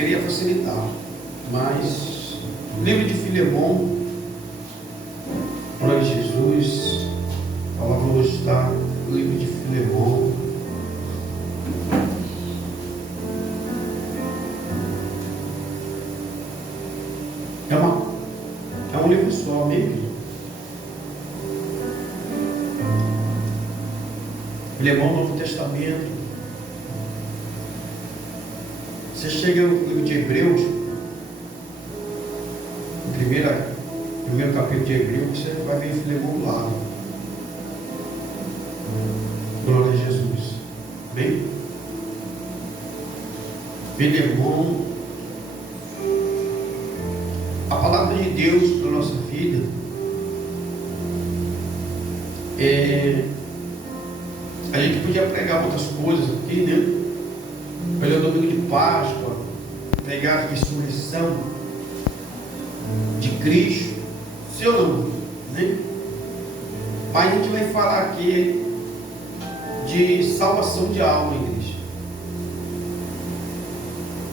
queria facilitar, mas livro de Filemão, glória a Jesus, a palavra hoje está no livro de Filemão. É um livro só, mesmo. Filemão, Novo Testamento. Você chega no livro de Hebreus, no primeiro capítulo de Hebreus, você vai ver Filemão do lado. Glória a Jesus. Bem? Filemão. A palavra de Deus para a nossa vida a gente podia pregar outras coisas aqui, né? Hoje é o domingo de Páscoa, pregar a ressurreição de Cristo, sim ou não, né? Mas a gente vai falar aqui de salvação de alma, igreja.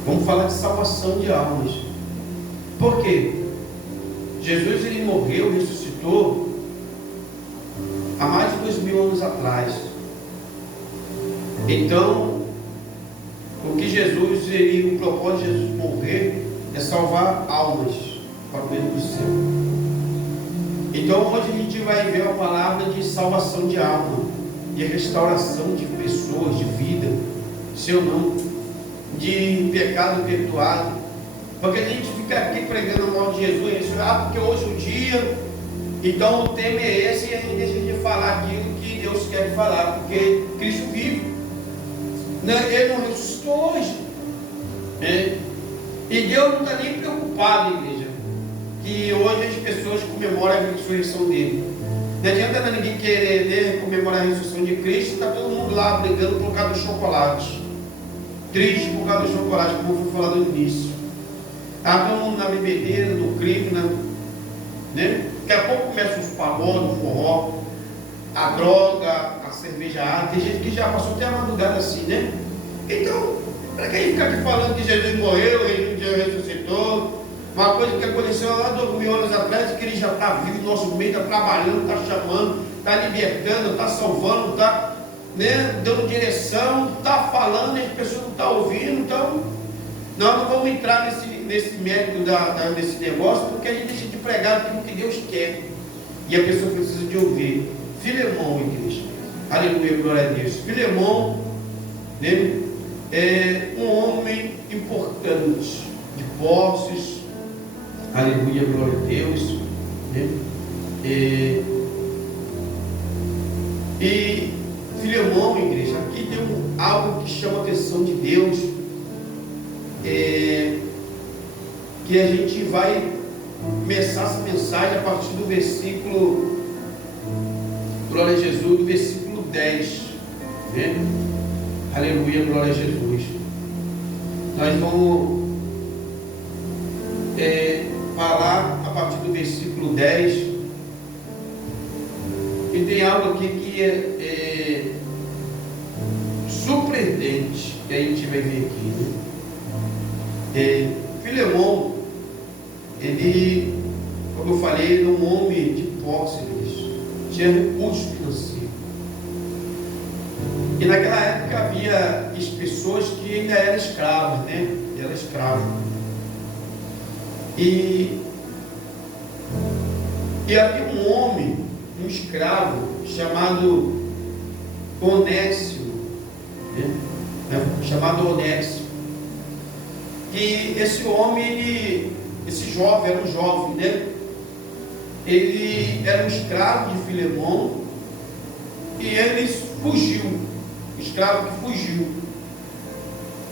Vamos falar de salvação de almas. Por quê? Jesus, ele morreu, ressuscitou há mais de 2000 anos atrás. Então, o propósito de Jesus morrer é salvar almas para o reino do céu. Então, hoje a gente vai ver a palavra de salvação de alma, de restauração de pessoas, de vida, se ou não, de pecado perdoado. Porque a gente fica aqui pregando mal de Jesus, porque hoje é o dia, então o tema é esse, e a gente deixa de falar aquilo que Deus quer falar, porque Cristo vive. Ele não ressuscitou hoje, né? E Deus não está nem preocupado, igreja, que hoje as pessoas comemoram a ressurreição dele. Não adianta ninguém querer, né, comemorar a ressurreição de Cristo, está todo mundo lá brigando por causa do chocolate, triste por causa do chocolate, como foi falado no início. Está todo mundo na bebedeira, no crime, né? Daqui a pouco começa os pagodes, o forró, a droga, a cerveja. Tem gente que já passou até a madrugada assim, né? Então, para quem ficar aqui falando que Jesus morreu, ele ressuscitou, uma coisa que aconteceu lá 2000 anos atrás, que ele já está vivo no nosso meio, está trabalhando, está chamando, está libertando, está salvando, está, né, dando direção, está falando e as pessoas não estão ouvindo. Então, nós não vamos entrar nesse mérito desse negócio, porque a gente deixa de pregar aquilo que Deus quer e a pessoa precisa de ouvir. Filemão, igreja, aleluia, glória a Deus. Filemão, né, é um homem importante, de posses, aleluia, glória a Deus, né? E Filemão, igreja, aqui tem algo que chama a atenção de Deus, que a gente vai começar essa mensagem a partir do versículo, glória a Jesus, do versículo 10, né? Aleluia, glória a Jesus. Nós vamos falar a partir do versículo 10, e tem algo aqui que é surpreendente, que a gente vai ver aqui, né? Filemão, ele, como eu falei, era um homem de posse, tinha recursos financeiros. E naquela época havia pessoas que ainda eram escravas, né? Era escravo. E havia um homem, um escravo, chamado Onésio, né? Chamado Onésio. E esse homem, esse jovem, era um jovem, né? Ele era um escravo de Filemão e ele fugiu, o escravo que fugiu,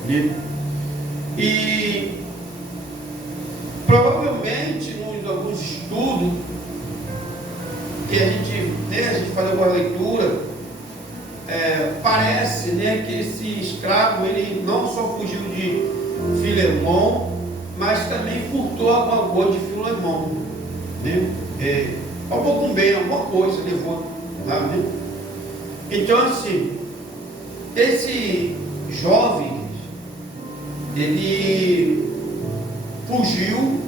né? E provavelmente, em alguns estudos que a gente faz alguma leitura, parece, né, que esse escravo, ele não só fugiu de Filemão, mas também furtou alguma coisa de Filemão, né? Roubou também alguma coisa, levou lá, né? Então, assim, esse jovem, ele fugiu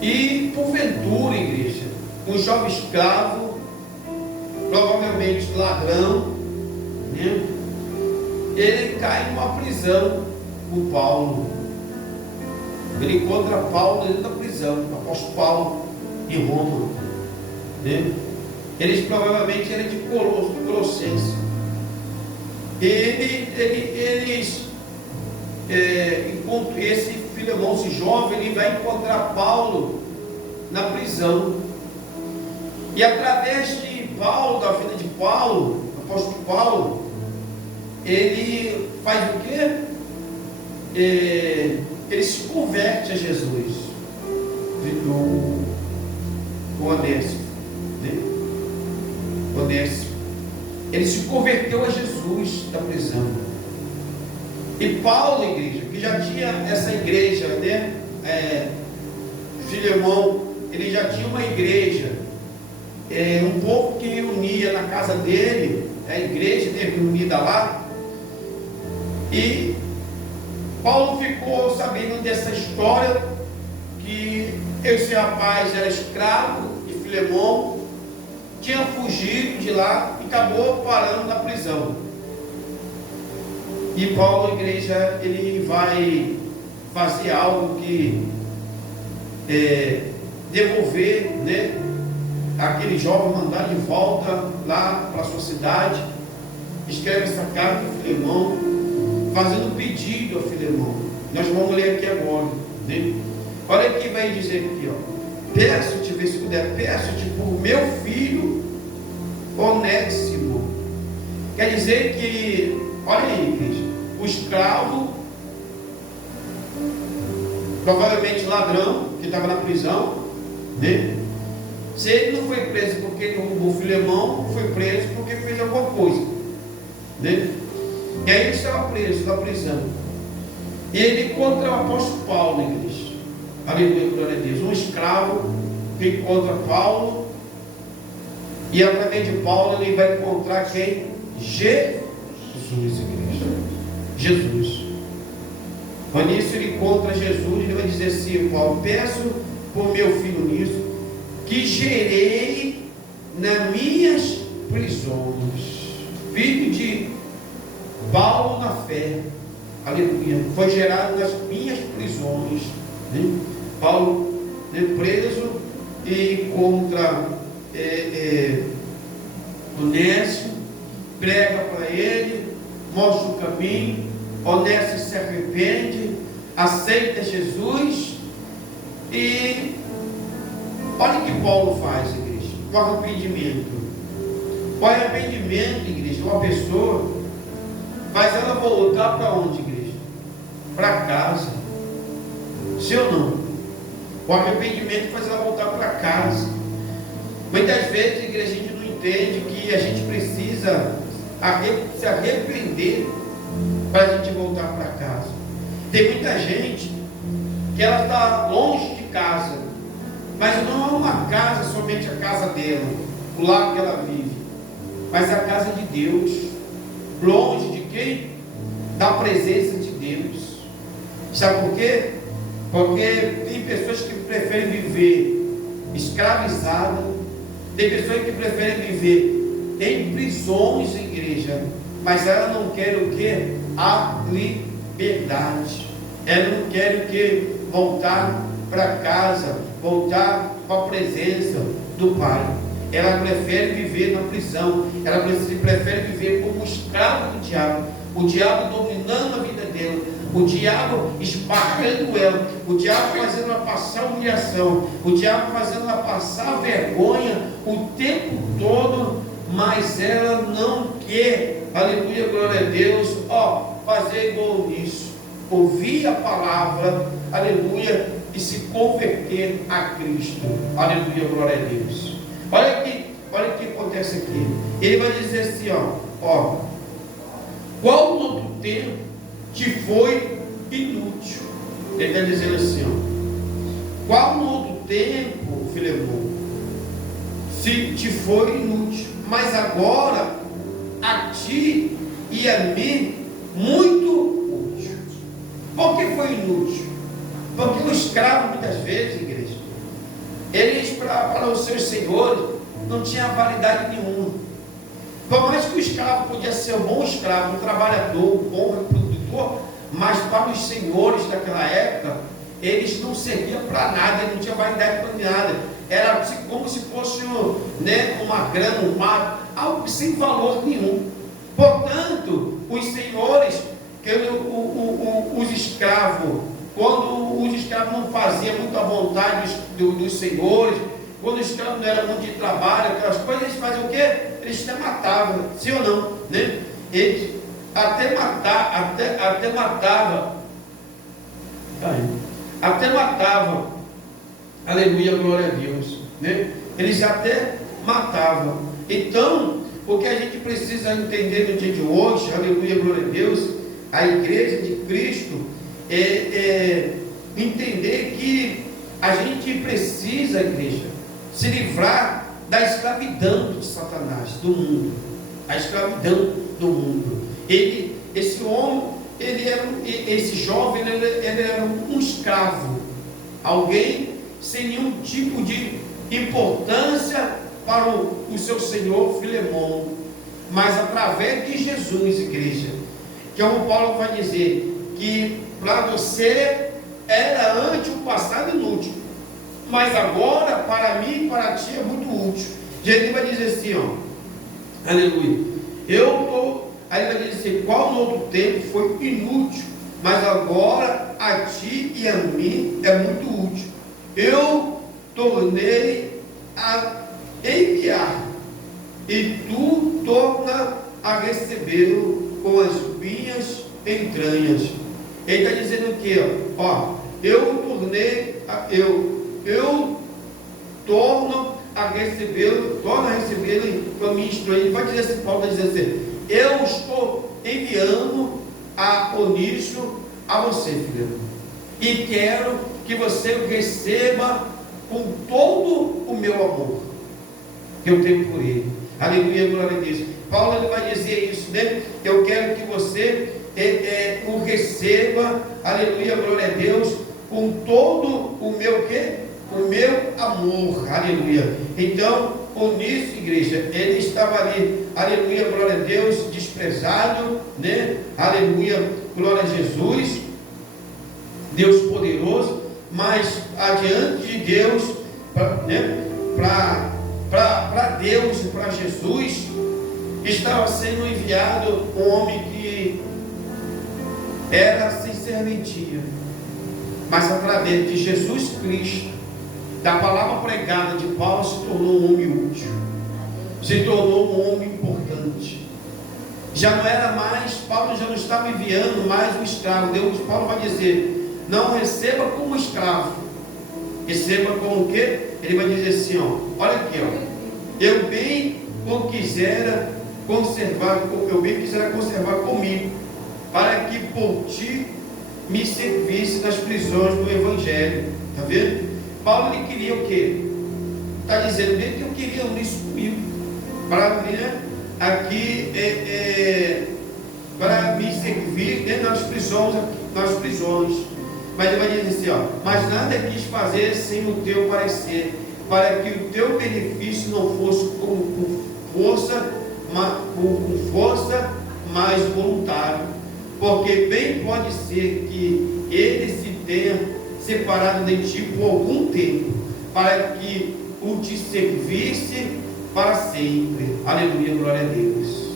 e, porventura, igreja, um jovem escravo, provavelmente ladrão, né? Ele cai em uma prisão com Paulo. Ele encontra Paulo dentro da prisão, o apóstolo Paulo de Roma, né? Eles provavelmente eram de Colossense. Esse Filemão, esse jovem, ele vai encontrar Paulo na prisão. E através de Paulo, da vida de Paulo, o apóstolo Paulo, ele faz o quê? Ele se converte a Jesus. O Onésimo, né? Onésimo. Ele se converteu a Jesus da prisão. E Paulo, igreja, que já tinha essa igreja, né? Filemão, ele já tinha uma igreja, um povo que reunia na casa dele, a igreja reunida lá. E Paulo ficou sabendo dessa história, que esse rapaz era escravo de Filemão, tinha fugido de lá e acabou parando na prisão. E Paulo, igreja, ele vai fazer algo que devolver, né, aquele jovem, mandar de volta lá para a sua cidade. Escreve essa carta a Filemão, fazendo um pedido a Filemão. Nós vamos ler aqui agora, né? Olha o que vai dizer aqui, ó. Peço-te, versículo 10, peço-te por meu filho Onésimo. Quer dizer que, olha aí, igreja, o escravo, provavelmente ladrão, que estava na prisão, né? Se ele não foi preso porque derrubou o Filemão, foi preso porque fez alguma coisa, né? E aí ele estava preso na prisão. E ele encontra o apóstolo Paulo, igreja. Aleluia, glória a Deus. Um escravo que encontra Paulo. E através de Paulo ele vai encontrar quem? Jesus, igreja. Jesus. Quando nisso ele encontra Jesus, ele vai dizer assim: Paulo, peço por meu filho nisso, que gerei nas minhas prisões. Filho de Paulo na fé, aleluia, foi gerado nas minhas prisões, né? Paulo, né, preso, e encontra Onésimo, prega para ele, mostra o caminho. Onésimo se arrepende, aceita Jesus, e olha o que Paulo faz, igreja, o arrependimento. O arrependimento, igreja, uma pessoa faz ela voltar para onde, igreja? Para casa. Sim ou não? O arrependimento faz ela voltar para casa. Muitas vezes, igreja, a gente não entende que a gente precisa se arrepender para a gente voltar para casa. Tem muita gente que ela está longe de casa, mas não é uma casa somente a casa dela, o lar que ela vive, mas a casa de Deus. Longe de quem? Da presença de Deus. Sabe por quê? Porque tem pessoas que preferem viver escravizadas, tem pessoas que preferem viver em prisões, igreja, mas ela não quer o que? A liberdade. Ela não quer o que? Voltar para casa, voltar para a presença do Pai. Ela prefere viver na prisão, ela prefere viver como escravo do diabo, o diabo dominando a vida dela, o diabo esbarrando ela, o diabo fazendo ela passar humilhação, o diabo fazendo ela passar vergonha o tempo todo, mas ela não quer, aleluia, glória a Deus, fazer igual nisso, ouvir a palavra, aleluia, e se converter a Cristo, aleluia, glória a Deus. Olha o que acontece aqui. Ele vai dizer assim, qual todo tempo te foi inútil? Ele está dizendo assim, qual todo tempo, Filemão, se te foi inútil, mas agora a ti e a mim muito útil. Por que foi inútil? Porque o escravo, muitas vezes, igreja, eles, para os seus senhores, não tinha validade nenhuma. Por mais que o escravo podia ser um bom escravo, um trabalhador, um bom reprodutor, mas para os senhores daquela época, eles não serviam para nada, eles não tinham validade para nada. Era como se fosse uma grana, algo sem valor nenhum. Portanto, os senhores, os escravos, quando os escravos não faziam muito a vontade dos senhores, quando os escravos não eram muito de trabalho, aquelas coisas, eles faziam o quê? Eles até matavam, sim ou não? Né? Eles até matavam, aleluia, glória a Deus, né? Eles até matavam. Então, o que a gente precisa entender no dia de hoje, aleluia, glória a Deus, a igreja de Cristo, entender que a gente precisa, igreja, se livrar da escravidão de Satanás, do mundo, a escravidão do mundo. Esse homem, esse jovem, ele era um escravo, alguém sem nenhum tipo de importância para o seu senhor Filemão, mas através de Jesus, igreja, que é o Paulo vai dizer que para você era antes um passado inútil, mas agora para mim e para ti é muito útil. Jesus vai dizer assim, ó, aleluia, aí ele vai dizer assim, qual no outro tempo foi inútil, mas agora a ti e a mim é muito útil. Eu tornei a enviar, e tu torna a recebê-lo com as minhas entranhas. Ele está dizendo o que? Ó, eu torno a recebê-lo com a minha entranha. Ele vai dizer assim, Paulo vai dizer assim, eu estou enviando a Onísio a você, filho, e quero que você receba com todo o meu amor que eu tenho por ele. Aleluia, glória a Deus. Paulo ele vai dizer isso, né? Eu quero que você o receba, aleluia, glória a Deus, com todo o meu quê? O meu amor, aleluia. Então, nisso, igreja, ele estava ali, aleluia, glória a Deus, desprezado, né? Aleluia, glória a Jesus, Deus poderoso, mas adiante de Deus, né? Para Deus e para Jesus, estava sendo enviado um homem que era sem serventia, mas através de Jesus Cristo, da palavra pregada de Paulo, se tornou um homem útil, se tornou um homem importante. Já não era mais, Paulo já não estava enviando mais um escravo. Paulo vai dizer, não receba como escravo, receba como o quê? Ele vai dizer assim, ó, olha aqui, ó, eu bem quisera conservar comigo, para que por ti me servisse nas prisões do Evangelho. Está vendo? Paulo ele queria o quê? Está dizendo bem que eu queria isso comigo, para aqui para me servir nas prisões. Mas ele vai dizer assim, ó, mas nada quis fazer sem o teu parecer, para que o teu benefício não fosse com força, mas voluntário, porque bem pode ser que ele se tenha separado de ti por algum tempo, para que o te servisse para sempre. Aleluia, glória a Deus.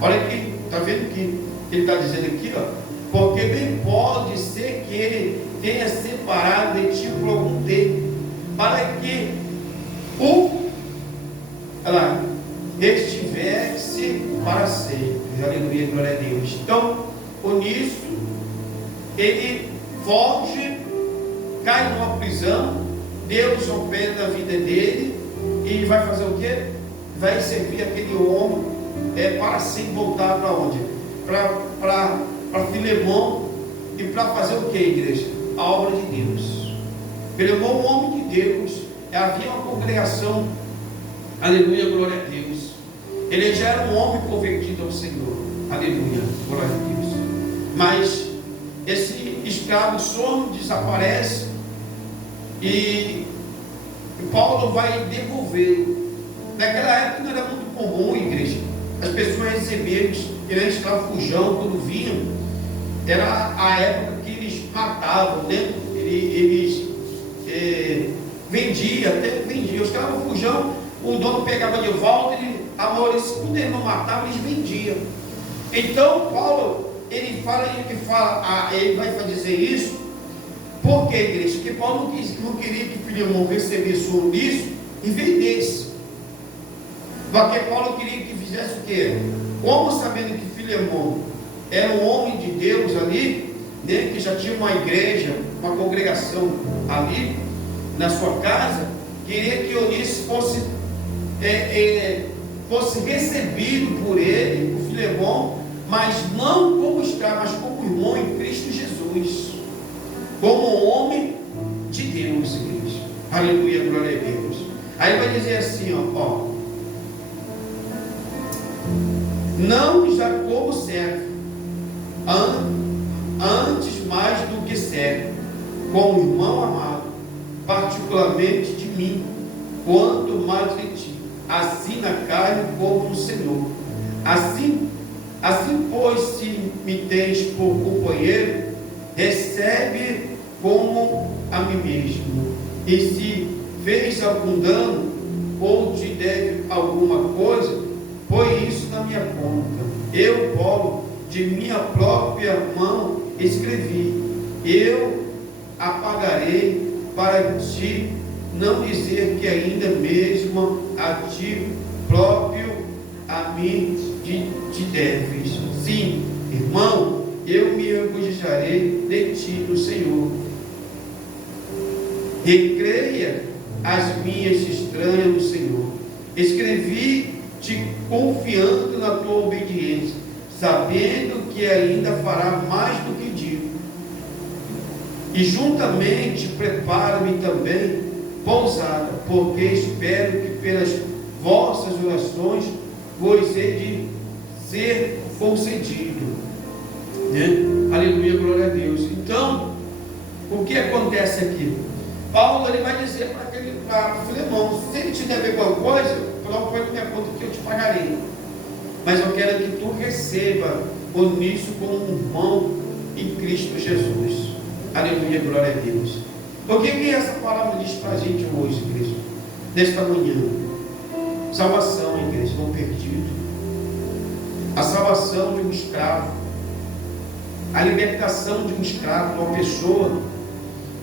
Olha aqui, está vendo que ele está dizendo aqui, ó, porque bem pode ser que ele tenha separado de ti por algum tempo, para que estivesse para sempre. Aleluia, glória a Deus. Então, nisso, ele foge, cai numa prisão, Deus opera na vida dele, e vai fazer o quê? Vai servir aquele homem para se voltar para onde? Para Filemão, e para fazer o que, igreja? A obra de Deus. Filemão, um homem de Deus, havia uma congregação, aleluia, glória a Deus. Ele já era um homem convertido ao Senhor, aleluia, glória a Deus. Mas esse escravo some, desaparece, e Paulo vai devolvê-lo. Naquela época não era muito comum, igreja, as pessoas receberem escravo fujão quando vinham. Era a época que eles matavam, né? Eles vendiam, até vendiam. Os escravos fujão, o dono pegava de volta, quando ele não matava, eles vendiam. Então Paulo, ele vai dizer isso. Por que, igreja? Porque Paulo não queria que Filemão recebesse ouro isso e vendesse. Porque Paulo queria que fizesse o quê? Como sabendo que Filemão era um homem de Deus ali, né, que já tinha uma igreja, uma congregação ali na sua casa, queria que Eunice fosse recebido por ele, por Filemão, mas não como escravo, mas como irmão em Cristo Jesus, como homem de Deus, igreja. Aleluia, glória a Deus. Aí vai dizer assim, ó, não já como servo, antes mais do que servo, como irmão amado, particularmente de mim, quanto mais de ti, assim na carne como no Senhor. Assim pois, se me tens por companheiro, recebe como a mim mesmo. E se fez algum dano, ou te deve alguma coisa, põe isso na minha conta. Eu, Paulo, de minha própria mão escrevi. Eu apagarei para ti não dizer que ainda mesmo a ti próprio a mim te deves. Sim, irmão, eu me regozijarei de ti no Senhor. Recreia as minhas estranhas no Senhor. Escrevi-te confiando na tua obediência, sabendo que ainda fará mais do que digo. E juntamente preparo-me também pousada, porque espero que pelas vossas orações vos hei de ser concedido. Né? Aleluia, glória a Deus. Então, o que acontece aqui? Paulo, ele vai dizer para Filemão, se ele te dever alguma coisa, põe na minha conta que eu te pagarei. Mas eu quero que tu receba nisso como um irmão em Cristo Jesus. Aleluia, glória a Deus. O que essa palavra diz para a gente hoje, igreja? Nesta manhã. Salvação, igreja, do perdido. A salvação de um escravo. A libertação de um escravo, de uma pessoa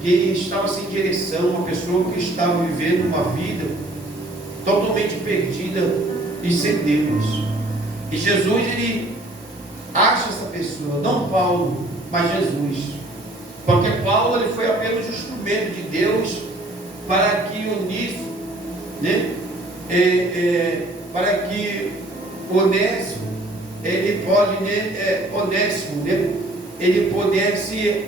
que estava sem direção, uma pessoa que estava vivendo uma vida totalmente perdida e sem Deus. E Jesus, ele acha essa pessoa, não Paulo, mas Jesus. Porque Paulo, ele foi apenas um instrumento de Deus para que Eunice, né, para que Onésimo, ele pode, né, Onésimo, né, ele pudesse,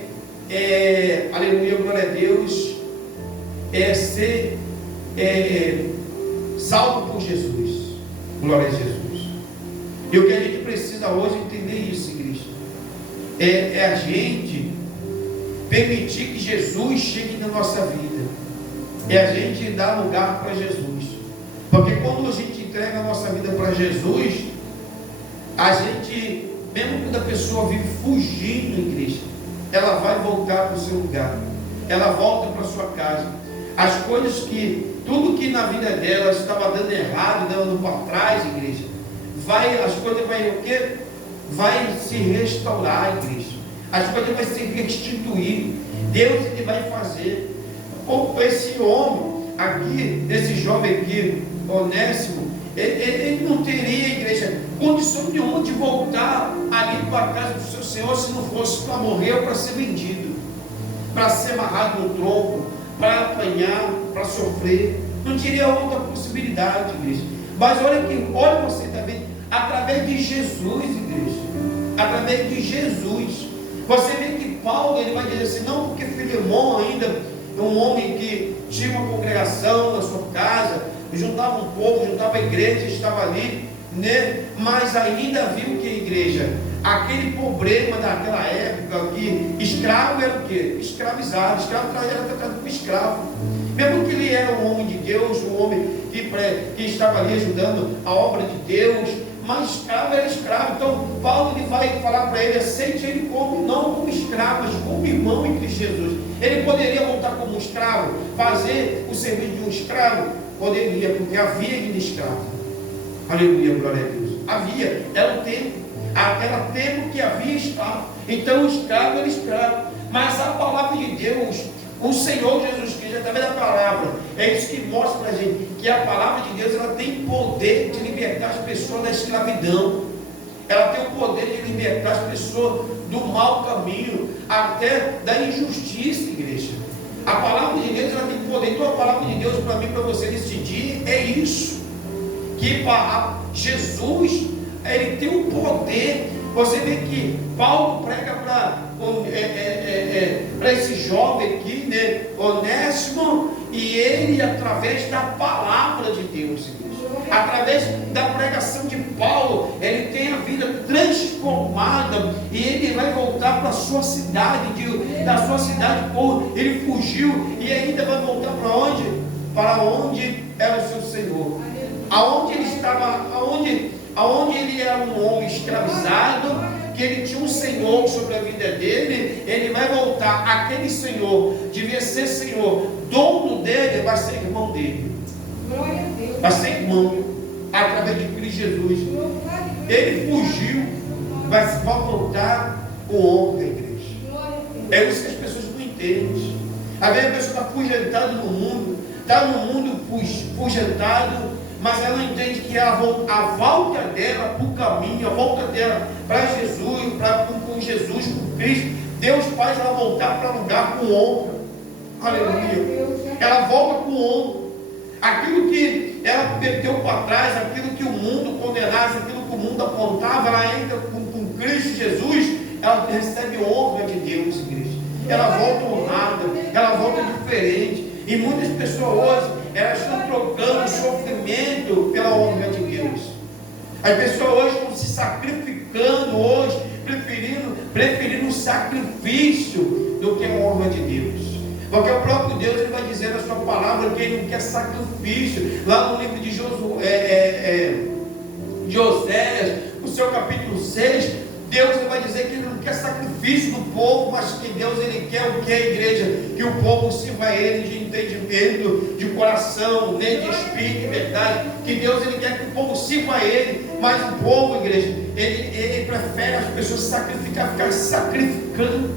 aleluia, glória a Deus, ser salvo por Jesus. Glória a Jesus. E o que a gente precisa hoje entender isso, igreja, é a gente permitir que Jesus chegue na nossa vida, é a gente dar lugar para Jesus. Porque quando a gente entrega a nossa vida para Jesus, a gente, mesmo quando a pessoa vive fugindo, igreja, ela vai voltar para o seu lugar, ela volta para a sua casa. As coisas tudo que na vida dela estava dando errado, dando para trás, igreja, as coisas vai se restaurar, igreja. As coisas vão se restituir. Deus, ele vai fazer. Esse homem aqui, esse jovem aqui, Onésimo, ele não teria, igreja, condição nenhuma de voltar ali para a casa do seu Senhor se não fosse para morrer ou para ser vendido, para ser amarrado no tronco, para apanhar, para sofrer. Não teria outra possibilidade, igreja. Mas olha você também, através de Jesus, igreja, através de Jesus, você vê que Paulo, ele vai dizer assim, não porque Filemão ainda é um homem que tinha uma congregação na sua casa, juntava um povo, juntava a igreja, estava ali, né? Mas ainda viu que a igreja, aquele problema daquela época, que escravo era o quê? Escravizado. Escravo era tratado como escravo. Mesmo que ele era um homem de Deus, um homem que estava ali ajudando a obra de Deus, mas escravo era escravo. Então Paulo ele vai falar para ele: aceite ele como, não como escravo, mas como irmão em Cristo Jesus. Ele poderia voltar como um escravo, fazer o serviço de um escravo? Poderia, porque havia ainda escravo. Aleluia, glória a Deus. Havia, era o tempo. Era tempo que havia escravo. Então o escravo era escravo. Mas a palavra de Deus, o Senhor Jesus Cristo, através da palavra, é isso que mostra para a gente que a palavra de Deus ela tem poder de libertar as pessoas da escravidão. Ela tem o poder de libertar as pessoas do mau caminho, até da injustiça, igreja. A palavra de Deus ela tem poder. Então a palavra de Deus para mim, para você nesse dia, é isso. Que para Jesus, ele tem o poder. Você vê que Paulo prega para esse jovem aqui, né, Onésimo, e ele, através da palavra de Deus, através da pregação de Paulo, ele tem a vida transformada, e ele vai voltar para a sua cidade, da sua cidade, ele fugiu, e ainda vai voltar para onde? Para onde era o seu Senhor, aonde ele estava, aonde ele era um homem escravizado, que ele tinha um Senhor sobre a vida dele. Ele vai voltar, aquele Senhor devia ser Senhor, dono dele, vai ser irmão dele, vai ser irmão, através de Cristo Jesus. Ele fugiu, vai voltar com honra, igreja. É isso que as pessoas não entendem. Às vezes a pessoa está fugentada no mundo, está no mundo fugentado, mas ela não entende que a volta dela para o caminho, a volta dela para Jesus, com Jesus, com Cristo, Deus faz ela voltar para lugar com honra. Aleluia. Ela volta com honra. Aquilo que ela perdeu para trás, aquilo que o mundo condenasse, aquilo que o mundo apontava, ela entra com Cristo Jesus, ela recebe honra de Deus, igreja. Ela volta honrada, ela volta diferente. E muitas pessoas hoje, elas estão trocando o sofrimento pela honra de Deus. As pessoas hoje estão se sacrificando hoje, preferindo o sacrifício do que a honra de Deus. Porque o próprio Deus ele vai dizer na sua palavra que ele não quer sacrifício. Lá no livro de Oséias, no seu capítulo 6, Deus ele vai dizer que ele não quer sacrifício do povo, mas que Deus ele quer o que, a igreja? Que o povo sirva a ele de entendimento, de coração, né, de espírito, de verdade. Que Deus ele quer que o povo sirva a ele, mas o povo, igreja, ele prefere as pessoas ficar sacrificando,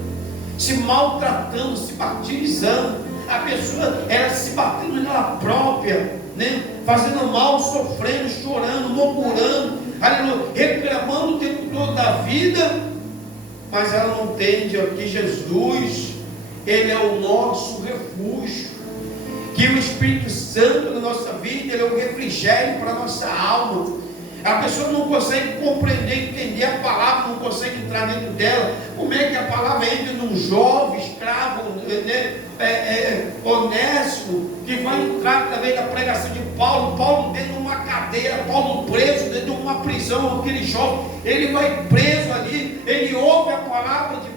se maltratando, se martirizando. A pessoa ela se batendo nela própria, né, fazendo mal, sofrendo, chorando, murmurando, reclamando o tempo todo da vida, mas ela não entende que Jesus, ele é o nosso refúgio, que o Espírito Santo na nossa vida, ele é o refrigério para a nossa alma. A pessoa não consegue compreender, entender a palavra, não consegue entrar dentro dela. Como é que a palavra entra num jovem escravo, né, honesto, que vai entrar através da pregação de Paulo? Paulo dentro de uma cadeia, Paulo preso dentro de uma prisão, aquele jovem, ele vai preso ali, ele ouve a palavra de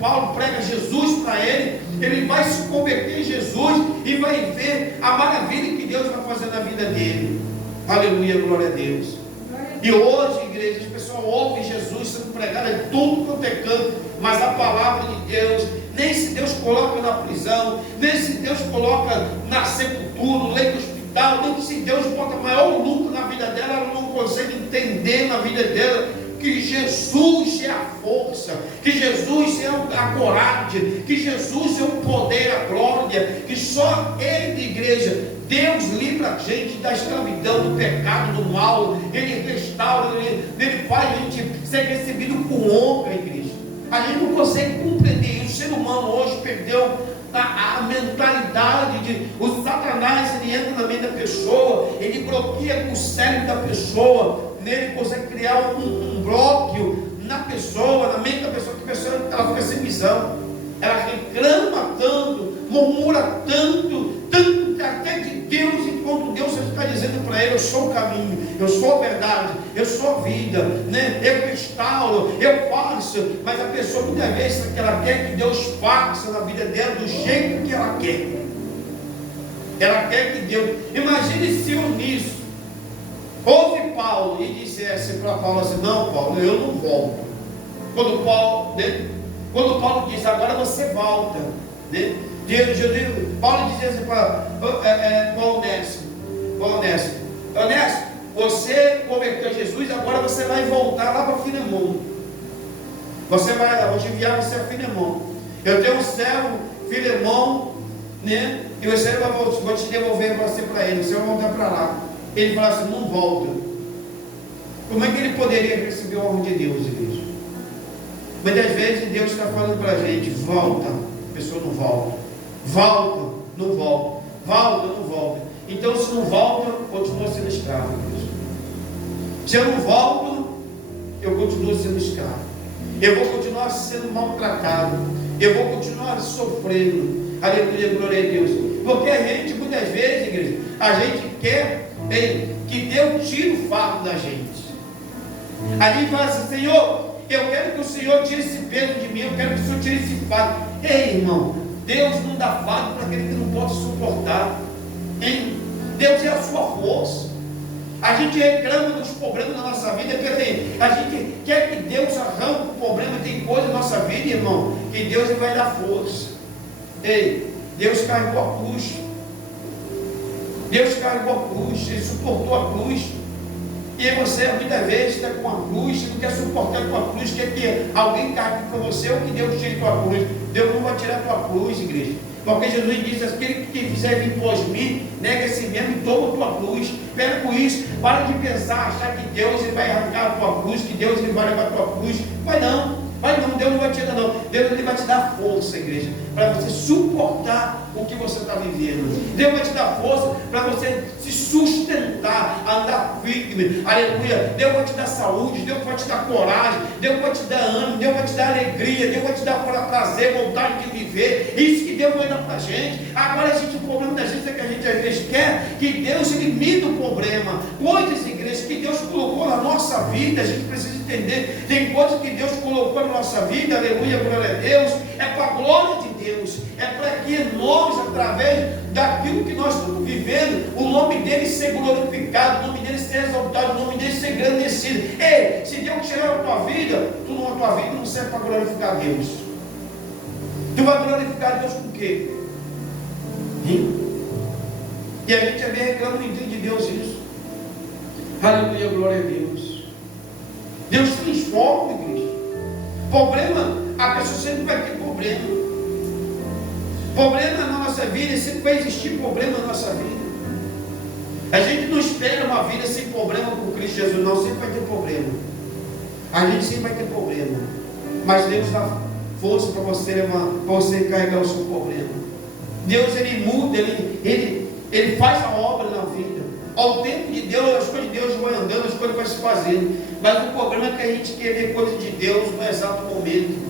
Paulo, prega Jesus para ele, ele vai se converter em Jesus e vai ver a maravilha que Deus vai fazer na vida dele. Aleluia, glória a Deus. E hoje, igreja, as pessoas ouvem Jesus sendo pregado em tudo quanto é canto, mas a palavra de Deus, nem se Deus coloca na prisão, nem se Deus coloca na sepultura, no leito do hospital, nem se Deus bota maior luta na vida dela, ela não consegue entender na vida dela que Jesus é a força, que Jesus é a coragem, que Jesus é o poder, a glória, que só Ele, igreja, Deus livra a gente da escravidão, do pecado, do mal. Ele restaura, ele faz a gente ser recebido com honra, igreja. A gente não consegue compreender isso. O ser humano hoje perdeu a mentalidade de... O Satanás, ele entra na mente da pessoa, ele bloqueia o cérebro da pessoa, nele consegue criar um bloqueio na pessoa, na mente da pessoa, que a pessoa ela fica sem visão. Ela reclama tanto, murmura tanto, até de Deus, enquanto Deus está dizendo para Ele: eu sou o caminho, eu sou a verdade, eu sou a vida, né? Eu restauro, eu faço. Mas a pessoa muitas vezes ela quer que Deus faça na vida dela do jeito que ela quer. Ela quer que Deus... Imagine se eu nisso ouve Paulo e dissesse para Paulo assim: não, Paulo, eu não volto. Quando Paulo diz: agora você volta, né? Paulo dizia assim para Onésimo: você converteu a Jesus, agora você vai voltar lá para Filemão. Você vai lá, vou te enviar você a Filemão. Eu tenho um servo, Filemão, né? E você vai, vou te devolver você para ele, você vai voltar para lá. Ele fala assim: não volta. Como é que ele poderia receber a ordem de Deus, igreja? Muitas vezes Deus está falando para a gente: volta. A pessoa não volta. Volta, não volta. Volta, não volta. Então, se não volta, continua sendo escravo, igreja. Se eu não volto, eu continuo sendo escravo. Eu vou continuar sendo maltratado. Eu vou continuar sofrendo. Aleluia, glória a Deus. Porque a gente, muitas vezes, igreja, a gente quer que Deus tire o fardo da gente. A gente fala assim: Senhor, eu quero que o Senhor tire esse peso de mim, eu quero que o Senhor tire esse fardo. Ei, irmão, Deus não dá fardo para aquele que não pode suportar. Hein? Deus é a sua força. A gente reclama dos problemas da nossa vida, a gente quer que Deus arranque o problema. Tem coisa na nossa vida, irmão, que Deus vai dar força. Ei, Deus carregou a cruz. Deus carregou a cruz, Ele suportou a cruz. E você muitas vezes está com a cruz, você não quer suportar a tua cruz, quer que alguém carregue para você, ou que Deus tire a tua cruz. Deus não vai tirar a tua cruz, igreja. Porque Jesus disse: aquele que quiser vir após mim, nega a si mesmo e toma a tua cruz. Pera com isso, para de pensar, achar que Deus ele vai arrancar a tua cruz, que Deus ele vai levar a tua cruz. Vai não, Deus não vai tirar não. Deus ele vai te dar força, igreja, para você suportar o que você está vivendo. Deus vai te dar força para você se sustentar, andar firme. Aleluia. Deus vai te dar saúde, Deus vai te dar coragem, Deus vai te dar ânimo, Deus vai te dar alegria, Deus vai te dar prazer, vontade de viver. Isso que Deus vai dar para a gente. Agora, o problema da gente é que a gente às vezes quer que Deus elimine o problema. Coisas, igreja, que Deus colocou na nossa vida, a gente precisa entender. Tem coisas que Deus colocou na nossa vida, aleluia, glória a Deus, é para a glória de Deus, é para que nós, através daquilo que nós estamos vivendo, o nome dele ser glorificado, o nome dele ser exaltado, o nome dele ser engrandecido. Ei, se Deus tirar a tua vida, a tua vida não serve para glorificar Deus. Tu vai glorificar Deus com o quê? E a gente também reclama, não entende de Deus isso. Aleluia, glória a Deus. Deus transforma, igreja. Problema, a pessoa sempre vai ter problema. Problema na nossa vida, sempre vai existir problema na nossa vida. A gente não espera uma vida sem problema com Cristo Jesus, não, sempre vai ter problema. A gente sempre vai ter problema. Mas Deus dá força para você levar, para você carregar o seu problema. Deus ele muda, ele faz a obra na vida. Ao tempo de Deus, as coisas de Deus vão andando, as coisas vão se fazendo. Mas o problema é que a gente quer ver coisas de Deus no exato momento.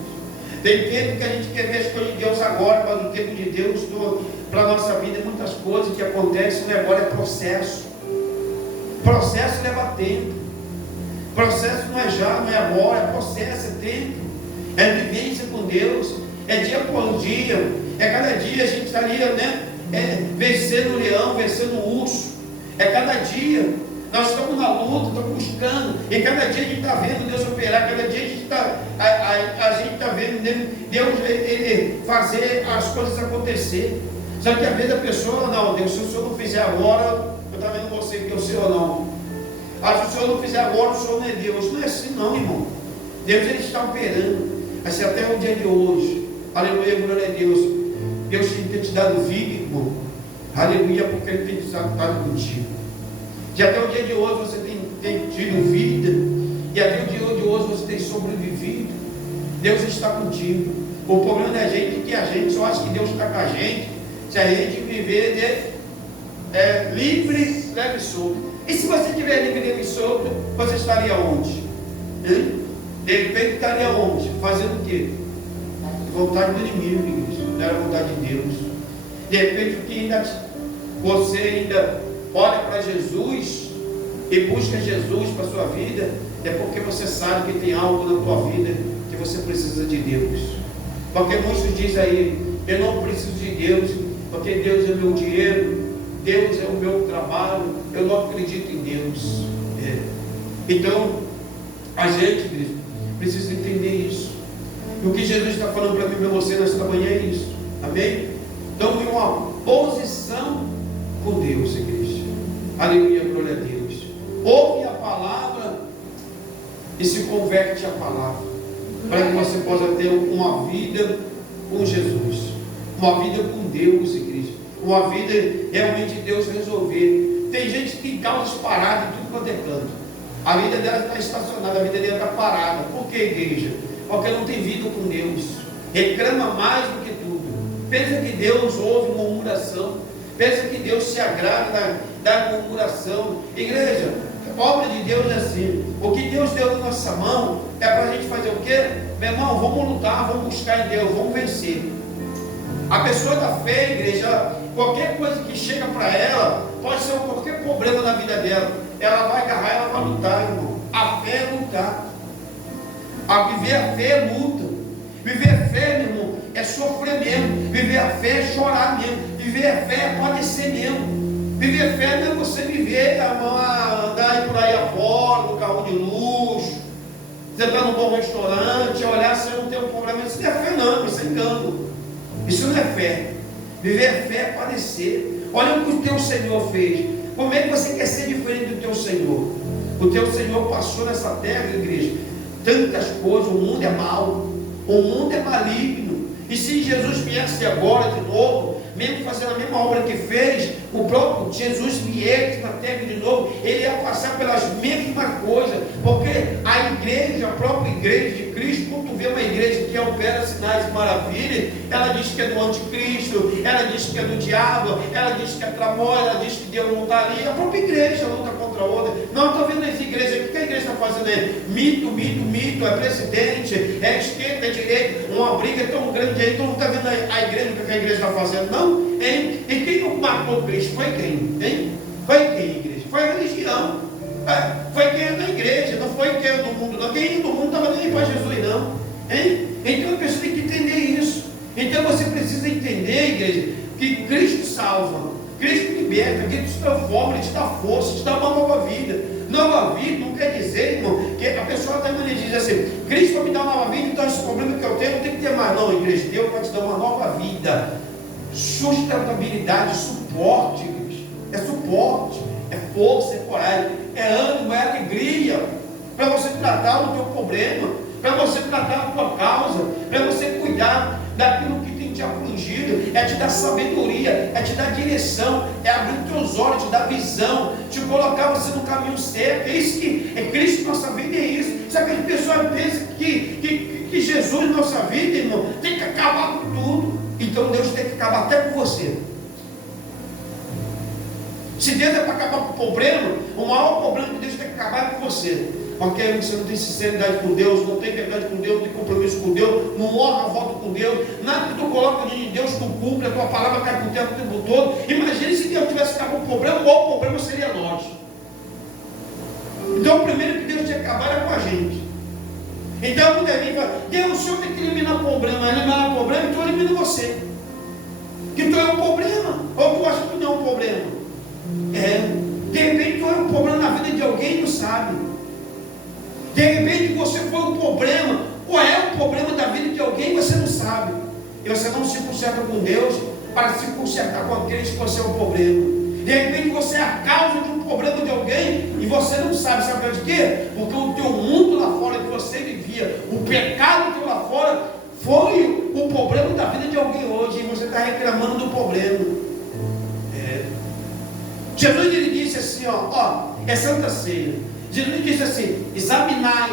Tem tempo que a gente quer ver as coisas de Deus agora, mas o tempo de Deus para a nossa vida, muitas coisas que acontecem, não é agora, é processo. Processo leva tempo. Processo não é já, não é agora, é processo, é tempo. É vivência com Deus, é dia por dia, é cada dia a gente está ali, né? Vencendo o leão, vencendo o urso. É cada dia, nós estamos na luta, estamos buscando, e cada dia a gente está vendo Deus operar, cada dia a gente está vendo Deus ele fazer as coisas acontecer. Só que às vezes a pessoa, não, Deus, se o Senhor não fizer agora, eu também não vou ser que é o Senhor não. Se o Senhor não fizer agora, o Senhor não é Deus. Não é assim não, irmão. Deus ele está operando, assim até o dia de hoje. Aleluia, glória a Deus. Deus tem te dado vida, irmão. Aleluia, porque Ele tem estado contigo. E até o dia de hoje você tem tido vida. E até o dia de hoje você tem sobrevivido. Deus está contigo. O problema da gente é que a gente só acha que Deus está com a gente se a gente viver livre, leve e solto. E se você estiver livre, leve e solto, você estaria onde? De repente estaria onde? Fazendo o quê? Vontade do inimigo, igreja. Não era a vontade de Deus. De repente, você ainda olha para Jesus e busca Jesus para a sua vida, é porque você sabe que tem algo na tua vida que você precisa de Deus. Porque muitos dizem aí, eu não preciso de Deus, porque Deus é o meu dinheiro, Deus é o meu trabalho, eu não acredito em Deus. Então, a gente precisa entender isso. E o que Jesus está falando para mim e para você nesta manhã é isso. Amém? Então, em uma posição com Deus, igreja. Aleluia, glória a Deus. Ouve a palavra e se converte à palavra, para que você possa ter uma vida com Jesus, uma vida com Deus, igreja, uma vida realmente Deus resolver. Tem gente que tem carros parados em tudo quanto é canto, a vida dela está estacionada, a vida dela está parada. Por que, igreja? Porque não tem vida com Deus, reclama mais do que tudo, pensa que Deus ouve murmuração, pensa que Deus se agrada da murmuração. Igreja, a obra de Deus é assim, o que Deus deu na nossa mão é para a gente fazer o quê? Meu irmão, vamos lutar, vamos buscar em Deus, vamos vencer. A pessoa da fé, igreja, qualquer coisa que chega para ela, pode ser qualquer problema na vida dela, ela vai agarrar, ela vai lutar, irmão. A fé é lutar. A viver a fé é luta. Viver a fé, meu irmão, é sofrer mesmo. Viver a fé é chorar mesmo. Viver a fé é padecer mesmo. Viver a fé não é você viver, andar por aí afora, no carro de luxo, você está num bom restaurante, olhar, você não tem um problema. Isso não é fé não, isso é engano. Isso não é fé. Viver a fé é padecer. Olha o que o teu Senhor fez. Como é que você quer ser diferente do teu Senhor? O teu Senhor passou nessa terra, igreja, tantas coisas. O mundo é mau, o mundo é maligno. E se Jesus viesse agora de novo, mesmo fazendo a mesma obra que fez, o próprio Jesus viesse na terra de novo, ele ia passar pelas mesmas coisas, porque a igreja, a própria igreja de Cristo, quando tu vê uma igreja que opera sinais e maravilhas, ela diz que é do anticristo, ela diz que é do diabo, ela diz que é tramóia, ela diz que Deus não está ali. A própria igreja luta contra a outra. Não, estou vendo essa igreja, o que a igreja está fazendo aí? Mito, é presidente, é esquerda, é direita, uma briga tão grande aí, todo mundo está vendo a igreja, o que a igreja está fazendo? Não, hein? E quem matou Cristo? Foi quem? Hein? Foi quem, igreja? Foi a religião. Foi quem era da igreja, não foi quem era do mundo, não. Quem era do mundo não estava nem para Jesus, não. Hein? Então a pessoa tem que entender isso. Então você precisa entender, igreja, que Cristo salva, Cristo liberta, Cristo te transforma, Ele te dá força, te dá uma nova vida. Nova vida não quer dizer, irmão, que a pessoa está me diz assim, Cristo vai me dar uma nova vida, então esse problema que eu tenho, não tem que ter mais. Não, igreja, Deus vai te dar uma nova vida. Sustentabilidade, suporte, igreja. É suporte, é força, é coragem, é ânimo, é alegria, para você tratar do teu problema, para você tratar da tua causa, para você cuidar daquilo que tem te afligido, é te dar sabedoria, é te dar direção, é abrir os teus olhos, te dar visão, te colocar você no caminho certo. É isso que é Cristo na nossa vida, é isso. Sabe que as pessoas pensam que Jesus na nossa vida, irmão, tem que acabar com tudo. Então Deus tem que acabar até com você. Se Deus é para acabar com o problema, o maior problema que Deus tem que acabar é com você. Porque você não tem sinceridade com Deus, não tem verdade com Deus, não tem compromisso com Deus, não honra a voto com Deus, nada que tu coloca de Deus tu cumpre, a tua palavra cai com o tempo todo. Imagine se Deus tivesse acabado com o problema, ou o problema seria nós. Então o primeiro que Deus tinha que acabar era com a gente. Então quando ele fala, Deus, o Senhor tem que eliminar o problema, eliminar o problema, então elimina você. Que tu é um problema, ou tu acha que tu não é um problema. De repente tu é um problema na vida de alguém e não sabe. De repente você foi um problema, ou é um problema da vida de alguém e você não sabe. E você não se conserta com Deus para se consertar com aqueles que você é um problema. De repente você é a causa de um problema de alguém e você não sabe. Sabe de quê? Porque o teu mundo lá fora que você vivia, o pecado teu lá fora, foi o problema da vida de alguém hoje. E você está reclamando do problema. Jesus ele disse assim, é Santa Ceia. Jesus disse assim, examinai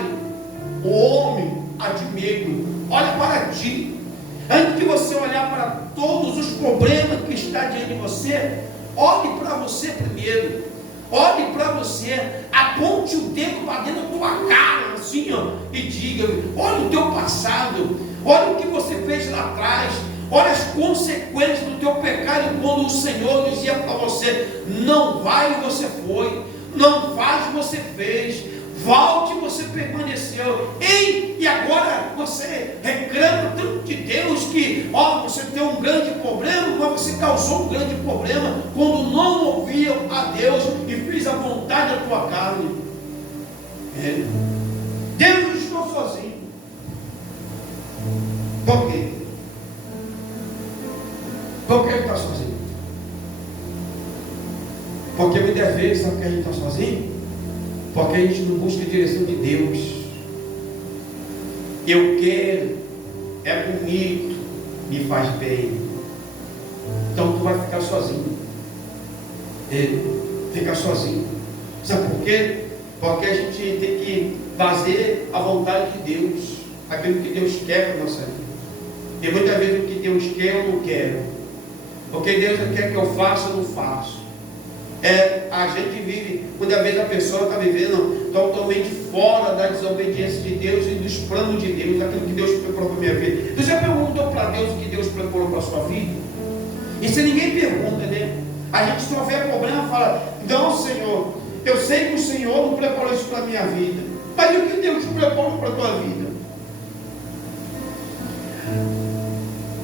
o homem admiro, olha para ti, antes de você olhar para todos os problemas que está diante de você, olhe para você primeiro, olhe para você, aponte o dedo para dentro da tua cara, assim, e diga, olha o teu passado, olha o que você fez lá atrás, olha as consequências do teu pecado, quando o Senhor dizia para você, não vai, você foi. não faz, você fez. Volte, você permaneceu. Ei, e agora você reclama tanto de Deus que, você tem um grande problema, mas você causou um grande problema quando não ouviu a Deus e fez a vontade da tua carne. Deus não estou sozinho. Por quê? Por que ele está sozinho? Porque muitas vezes, sabe que a gente está sozinho? Porque a gente não busca a direção de Deus. Eu quero, é bonito, me faz bem. Então tu vai ficar sozinho. Fica sozinho. Sabe por quê? Porque a gente tem que fazer a vontade de Deus, aquilo que Deus quer para a nossa vida. E muitas vezes o que Deus quer eu não quero. Porque Deus quer que eu faça, eu não faço. A gente vive, muitas vezes a pessoa está vivendo totalmente fora da desobediência de Deus e dos planos de Deus, daquilo que Deus preparou para a minha vida. Você já perguntou para Deus o que Deus preparou para a sua vida? Isso ninguém pergunta, né? A gente só vê problema e fala, não, Senhor, eu sei que o Senhor não preparou isso para a minha vida, mas o que Deus preparou para a tua vida?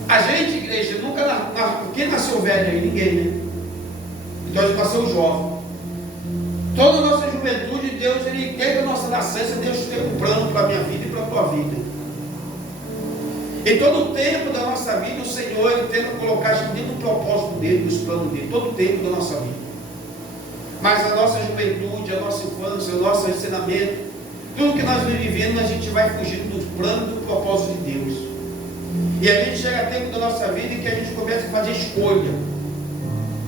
A gente, igreja, nunca, quem nasceu velho aí? Ninguém, né? Então a gente nasceu jovem. Toda a nossa juventude, Deus, Ele quer que a nossa nascença, Deus tenha um plano para a minha vida e para a tua vida. Em todo o tempo da nossa vida, o Senhor, Ele tenta colocar a gente dentro do propósito dEle, dos planos dEle, todo o tempo da nossa vida. Mas a nossa juventude, a nossa infância, o nosso ensinamento, tudo que nós vivemos, a gente vai fugindo dos planos e do propósito de Deus. E a gente chega a tempo da nossa vida em que a gente começa a fazer escolha.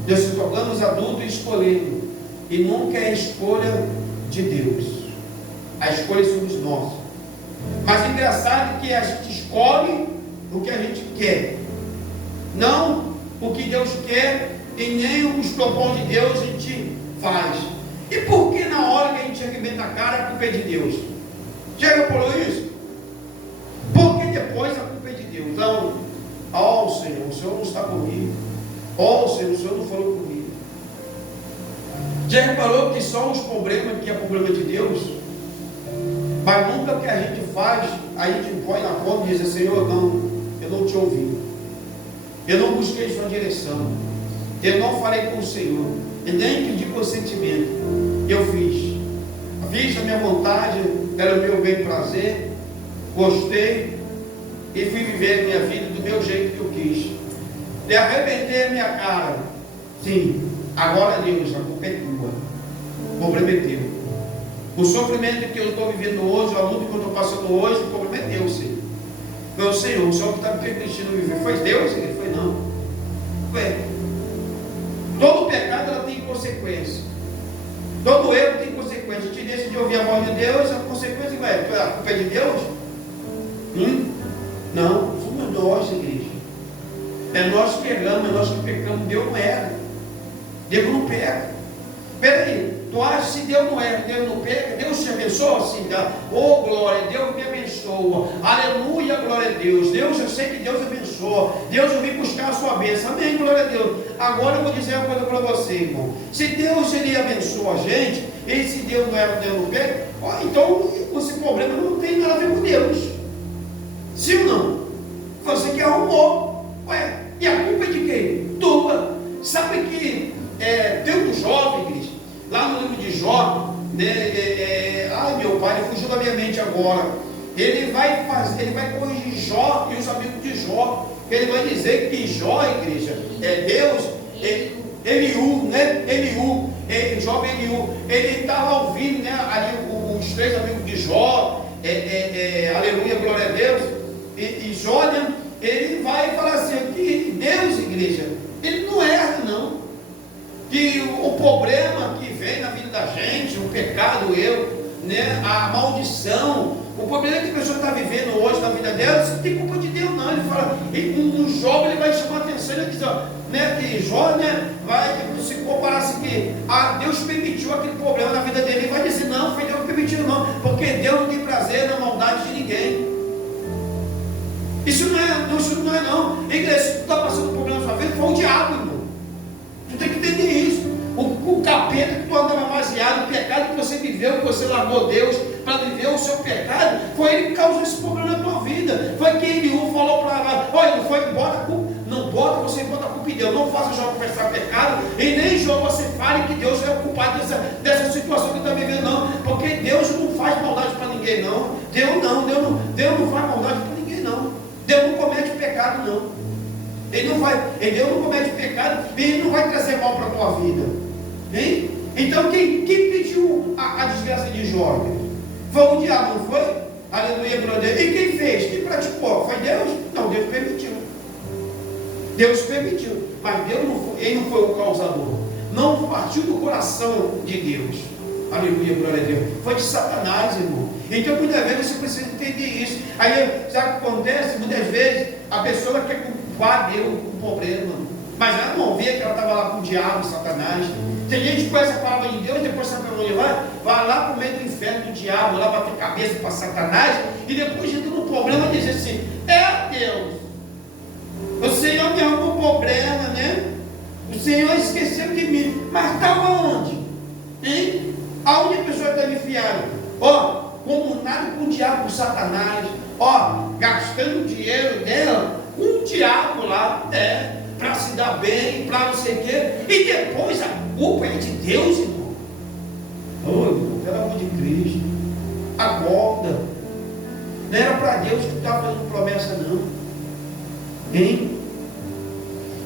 Nós se tornamos adultos e escolhendo. E nunca é a escolha de Deus. A escolha somos nós. Mas o engraçado é que a gente escolhe o que a gente quer. Não o que Deus quer e nem os propósitos de Deus a gente faz. E por que na hora que a gente arrebenta a cara, a culpa é de Deus? Já reparou isso? Porque depois a culpa é de Deus. Não, Senhor, o Senhor não está comigo. Senhor, o Senhor não falou comigo. Já reparou que só os problemas que é problema de Deus? Mas nunca que a gente faz, a gente põe na conta e diz, Senhor, não, eu não te ouvi. Eu não busquei sua direção. Eu não falei com o Senhor. Eu nem pedi consentimento. Eu fiz. Fiz a minha vontade, era o meu bem prazer. Gostei. E fui viver a minha vida do meu jeito que eu quis. E arrebentei a minha cara. Sim, agora Deus, a culpa é tua. O problema é teu. O sofrimento que eu estou vivendo hoje, a luta que eu estou passando hoje, o problema é teu, Senhor. Foi o Senhor que está me permitindo viver. Foi Deus? Ele foi não. Todo pecado ela tem consequência. Todo erro tem consequência. A gente deixa de ouvir a voz de Deus, a consequência vai. A culpa é de Deus? Não, somos nós, igreja. É nós que erramos, é nós que pecamos. Deus não erra. Deus não peca. Peraí, tu acha que se Deus não erra, Deus não peca? Deus te abençoa assim, tá? Glória, Deus me abençoa. Aleluia, glória a Deus. Deus, eu sei que Deus abençoa. Deus, eu vim buscar a sua bênção. Amém, glória a Deus. Agora eu vou dizer uma coisa para você, irmão. Se Deus, Ele abençoa a gente, e se Deus não erra, Deus não peca, então esse problema não tem nada a ver com Deus. Sim ou não? Você que arrumou. E a culpa é de quem? Tua. Sabe que tem um jovem, igreja, lá no livro de Jó, né, meu pai, fugiu da minha mente agora. Ele vai corrigir Jó e os amigos de Jó. Ele vai dizer que Jó, igreja, Deus, Eliú, né? Jovem Eliú, ele estava ouvindo, né, ali os três amigos de Jó, aleluia, glória a Deus, e Jó, né, ele vai falar assim, que Deus, igreja, Ele não erra, não. Que o problema que vem na vida da gente, o pecado, o erro, né, a maldição, o problema que a pessoa está vivendo hoje na vida dela, isso não tem culpa de Deus, não. Ele fala, no Jó ele vai chamar a atenção, ele diz, né, que Jó, né, vai se comparar assim, que Deus permitiu aquele problema na vida dele, ele vai dizer, não, foi Deus que permitiu, não, porque Deus não tem prazer na maldade de ninguém. Isso não é não. Igreja, se tu está passando problema na sua vida, foi o diabo, irmão. Tu tem que entender isso. O capeta que tu andava baseado, viveu, que você largou Deus para viver o seu pecado, foi ele que causou esse problema na tua vida. Foi que Eliú falou para ela: olha, não foi embora a culpa, não bota, você bota a culpa em Deus, não faça Jó confessar pecado, e nem Jó você fale que Deus é o culpado dessa situação que está vivendo, não, porque Deus não faz maldade para ninguém, não. Deus não faz maldade para ninguém, não. Deus não comete pecado, não. Deus não comete pecado, e Ele não vai trazer mal para a tua vida. Hein? Então quem pediu a desgraça de Jó? Foi o diabo, não foi? Aleluia, glória a Deus. E quem fez? Quem praticou? Foi Deus? Não, Deus permitiu. Deus permitiu. Mas Deus ele não foi o causador. Não partiu do coração de Deus. Aleluia, glória a Deus. Foi de Satanás, irmão. Então muitas vezes você precisa entender isso. Aí, sabe o que acontece? Muitas vezes a pessoa quer culpar Deus com problema, mas ela não vê que ela estava lá com o diabo, Satanás. Tem gente que conhece a palavra de Deus, depois Satanás vai lá para o meio do inferno do diabo, lá bater cabeça para Satanás, e depois entra no problema e diz assim: é Deus, o Senhor me arrumou problema, né? O Senhor esqueceu de mim. Mas estava onde? Hein? Aonde a pessoa está enfiada? Ó, comunado com o diabo, com Satanás, ó, gastando o dinheiro dela com o diabo lá, para se dar bem, para não sei o quê, e depois a culpa é de Deus, irmão. Oh, irmão, pelo amor de Cristo, acorda. Não era para Deus que estava fazendo promessa, não. Hein?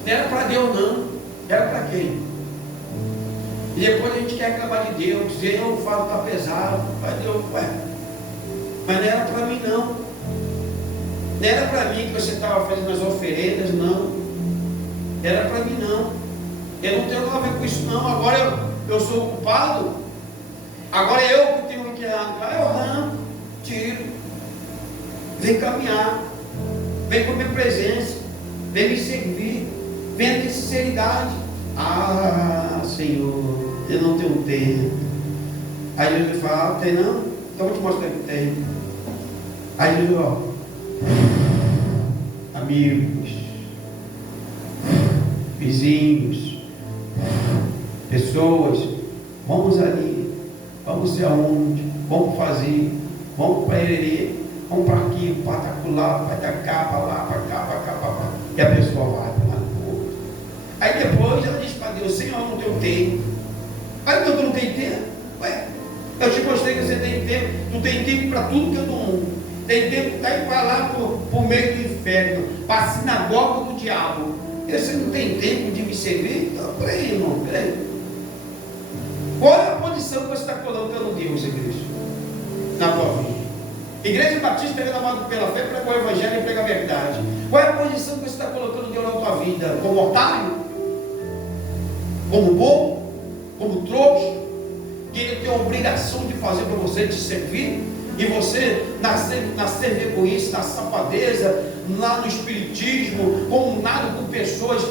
Não era para Deus, não. Era para quem? E depois a gente quer reclamar de Deus, dizer: o fardo está pesado. Mas Deus, mas não era para mim, não. Não era para mim que você estava fazendo as oferendas, não. Era para mim, não. Eu não tenho nada a ver com isso, não. Agora eu sou o culpado. Agora eu que tenho que arrancar. Eu arranco, tiro. Vem caminhar. Vem com a minha presença. Vem me servir. Vem ter sinceridade. Ah, Senhor, eu não tenho tempo. Aí Jesus fala: tem não? Então eu vou te mostrar que tem. Aí Jesus, ó, amigos, vizinhos, pessoas, vamos ali, vamos ser aonde, vamos fazer, vamos para Ererê, vamos para aqui, para acolá, para cá, para lá, para cá, para cá, para lá. E a pessoa vai para lá. Aí depois ela diz para Deus: Senhor, não tenho tempo. Aí então tu não tem tempo? Eu te mostrei que você tem tempo. Tu tem tempo para tudo que é do mundo. Tem tempo para ir para lá para o meio do inferno, para a sinagoga do diabo. Você não tem tempo de me servir? Não, peraí, irmão, peraí. Qual é a posição que você está colocando Deus, igreja, na tua vida? Igreja Batista renovada pela fé, prega o evangelho e prega a verdade. Qual é a posição que você está colocando Deus na tua vida? Como otário? Como bobo? Como trouxa? Que ele tem a obrigação de fazer para você, te servir? E você nascer egoísta, na safadeza, lá no espiritismo, comunado com pessoas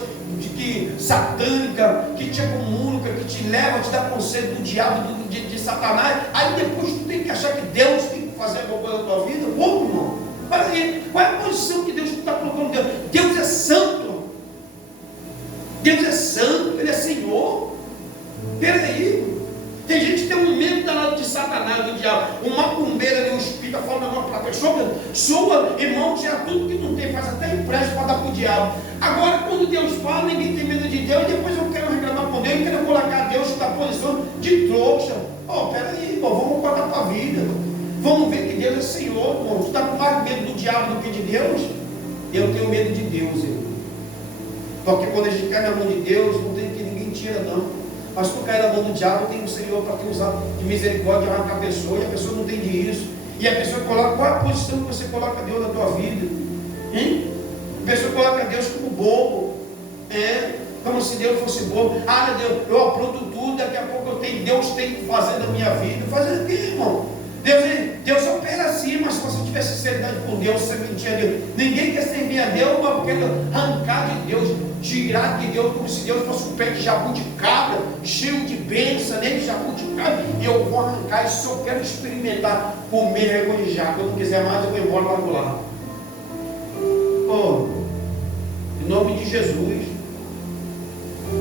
satânicas, que te comunicam, que te levam, te dá conselho do diabo, de Satanás. Aí depois tu tem que achar que Deus tem que fazer alguma coisa na tua vida? Como, irmão? Peraí, qual é a posição que Deus está colocando Deus? Deus é santo. Deus é santo, Ele é Senhor. Peraí. Tem gente que tem um medo danado de Satanás, do diabo. Um macumbeiro ali, um espírito, fala um negócio para a pessoa. Sua, irmão, tira tudo que não tem, faz até empréstimo para dar para o diabo. Agora, quando Deus fala, ninguém tem medo de Deus. E depois eu quero reclamar com Deus, eu quero colocar Deus na posição de trouxa. Peraí, irmão, vamos acordar para a vida. Vamos ver que Deus é Senhor, irmão. Tu está com mais medo do diabo do que de Deus? Eu tenho medo de Deus, irmão. Porque quando a gente cai na mão de Deus, não tem que ninguém tira, não. Mas tu cai na mão do diabo, tem o Senhor para te usar de misericórdia, arrancar a pessoa, e a pessoa não tem isso. E a pessoa coloca, qual é a posição que você coloca Deus na tua vida? Hein? A pessoa coloca Deus como bobo. Como se Deus fosse bobo. Ah, Deus, eu apronto tudo, daqui a pouco Deus tem que fazer na minha vida. Fazer o quê, irmão? Deus opera assim, mas se você tiver sinceridade com Deus, você mentir a Deus. Ninguém quer servir a Deus, mas quer arrancar de Deus, tirar de Deus, como se Deus fosse um pé de jabuticaba, cheio de bênção, nem de jabuticaba, e eu vou arrancar isso. Se eu quero experimentar, comer, regozijar, quando não quiser mais, eu vou embora logo lá. Em nome de Jesus.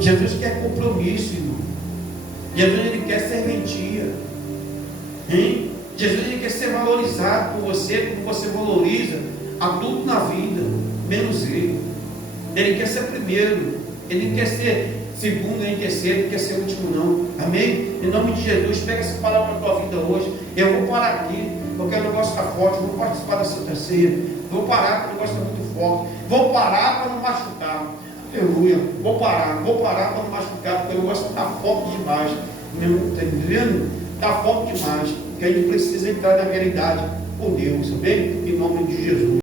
Jesus quer compromisso, irmão. Jesus, Ele quer serventia. Hein? Jesus ele quer ser valorizado por você, como você valoriza a tudo na vida, menos Ele. Ele quer ser primeiro, Ele não quer ser segundo, nem terceiro, Ele quer ser último não. Amém? Em nome de Jesus, pega essa palavra para a tua vida hoje. Eu vou parar aqui, porque o negócio está forte, vou participar da Santa Ceia. Vou parar, porque o negócio está muito forte. Vou parar para não machucar. Aleluia. Vou parar para não machucar, porque o negócio está forte demais. Está entendendo? Está forte demais. Porque a gente precisa entrar na realidade com Deus, amém? Em nome de Jesus.